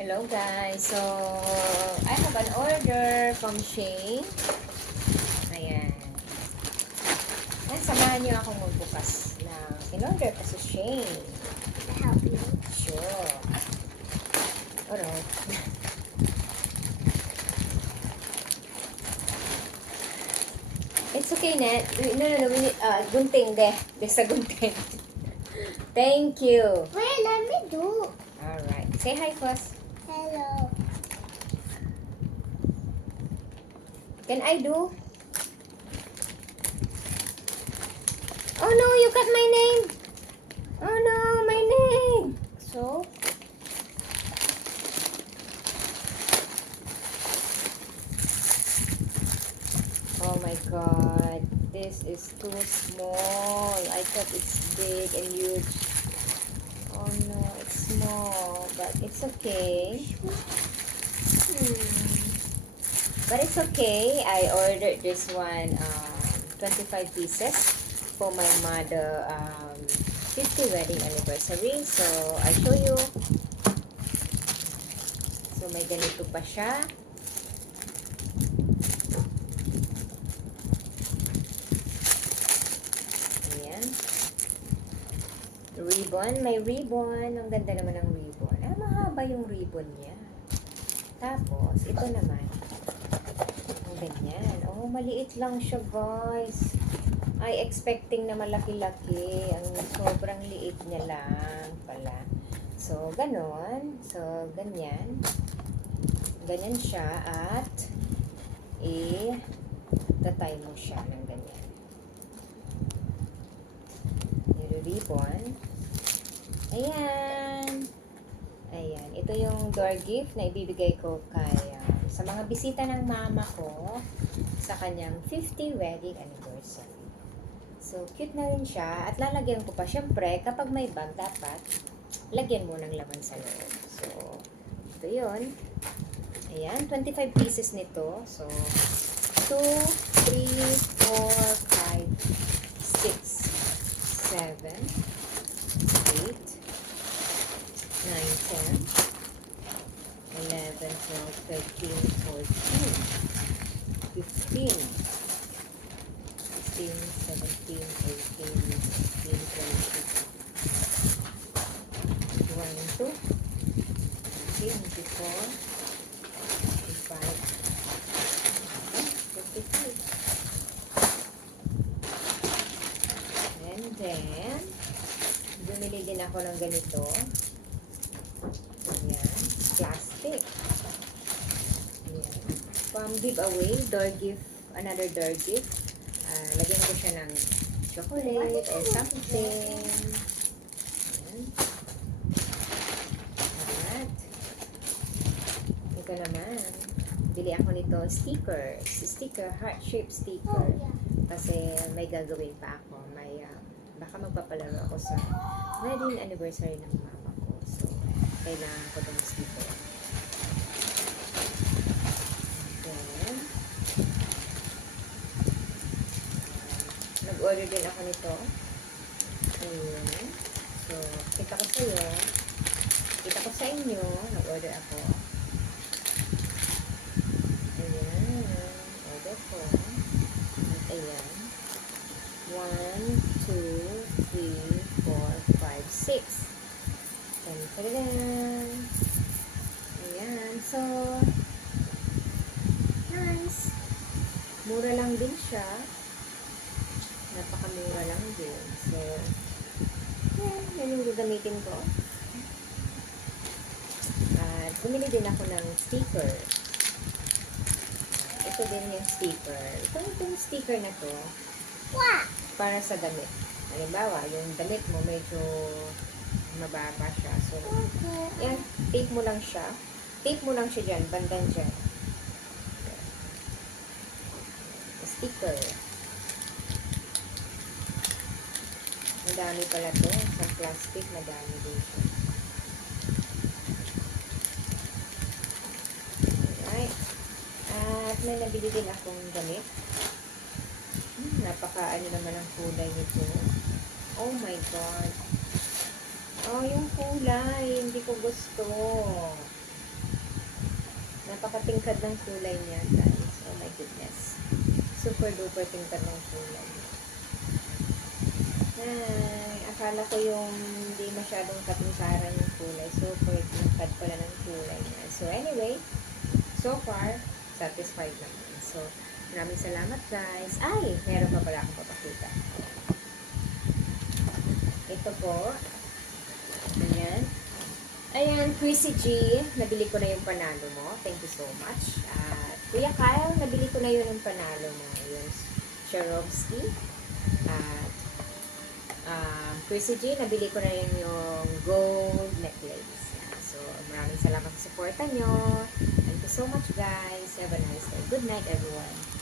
Hello guys, so I have an order from Shane. Ayan. Ayan, samahan niyo akong magbukas ng in-order ko si Shane. To help you. Sure. Alright. It's okay, Net. No. Gunting de. De sa gunting. Thank you. Wait, let me do. Alright. Say hi first. Hello. Can I do? Oh no, you cut my name. Oh no, my name. So, oh my god, this is too small. I thought it's big and huge. Oh no, it's small, but it's okay. But it's okay. I ordered this one, 25 pieces for my mother 50 wedding anniversary. So, I show you. So, may ganito pa siya. Ayan. Ribbon. May ribbon. Ang ganda naman ng ribbon. Ah, mahaba yung ribbon niya. Tapos, ito naman. Ang ganyan. Oh, maliit lang siya, guys. Ay, expecting na malaki-laki. Ang sobrang liit niya lang pala. So, ganon. So, ganyan. Ganyan siya at tatay mo siya ng ganyan. Nire-ribbon. Ayan. Ayan. Ito yung door gift na ibibigay ko kay sa mga bisita ng mama ko sa kanyang 50 wedding anniversary. So, cute na rin siya. At lalagyan ko pa, syempre, kapag may bag, dapat lagyan mo ng laman sa loob. So, ito yun. Ayan, 25 pieces nito. So, 2, 3, 4, 5, 6, 7, 8, 9, 10, 11, 12, 13, 14, 15, 16, 17, 18, 19, 20, 21, 22, 23, 24, 25, 26. And then, bumili din ako ng ganito. Ayan, plastic. Ayan. From giveaway, door gift, another door gift. Lagyan ko siya ng chocolate or something. Ayan. At, ito naman, bili ako nito, sticker, heart-shaped sticker. Kasi may gagawin pa ako. May, baka magpapalaro ako sa wedding anniversary ng mama ko. So, kailangan ko itong sticker. Then, nag-order din ako nito. Ayan. So, kita ko sa iyo. Kita ko sa inyo. Nag-order ako. Ayan. Order ko. At ayan. 1, 2, 3, 4, 5, 6. Tan-tan-tan. Ayan. So, nice. Mura lang din siya. Napakamura lang din. So, yan yung gagamitin ko. At bumili din ako ng sticker. Ito din yung sticker. Itong sticker na to, para sa damit. Halimbawa, yung damit mo medyo mababa siya. So, yan, tape mo lang siya. Tape mo lang siya dyan, bandan dyan. Sticker. Madami pala to. Sa plastic, madami din siya. Alright. At may nabili din akong damit. Napaka-ano naman ang kulay nito. Oh my God. Oh, yung kulay. Hindi ko gusto. Napakatingkad ng kulay niya, guys. Oh my goodness. Super duper tingkad ng kulay. Ay, akala ko yung hindi masyadong katingkaran yung kulay. Super tingkad pala ng kulay niya. So anyway, so far, satisfied naman. So, maraming salamat guys. Ay, meron pa pala akong papakita. Ito po. Ayan. Ayan, Chrissy G, nabili ko na yung panalo mo. Thank you so much. At Kuya Kyle, nabili ko na yun yung panalo mo. Yung Swarovski. At Chrissy G, nabili ko na yung gold necklace. Yan. So, maraming salamat sa supportan nyo. Thank you so much, guys. Have a nice day. Good night, everyone.